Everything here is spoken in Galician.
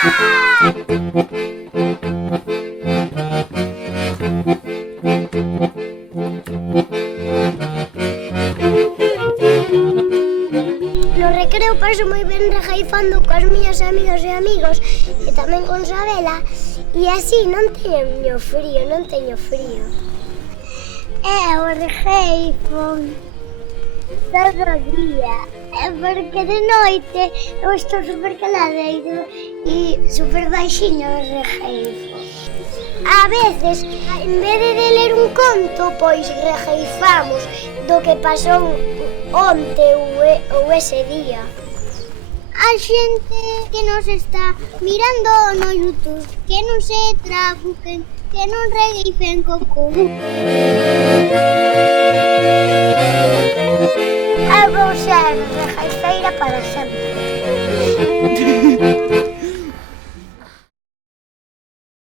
No recreo paso moi ben regaifando coas miñas amigas e amigos e tamén con Sabela e así non teño frío. O regaifo todo o día, porque de noite eu estou super caladeiro e super baixiño o regaifo. A veces, en vez de ler un conto, pois regaifamos do que pasou onte ou ese día. A xente que nos está mirando no YouTube, que non se trabuquen, que non regueifen co cubo. Eu vou ser regaifeira para sempre.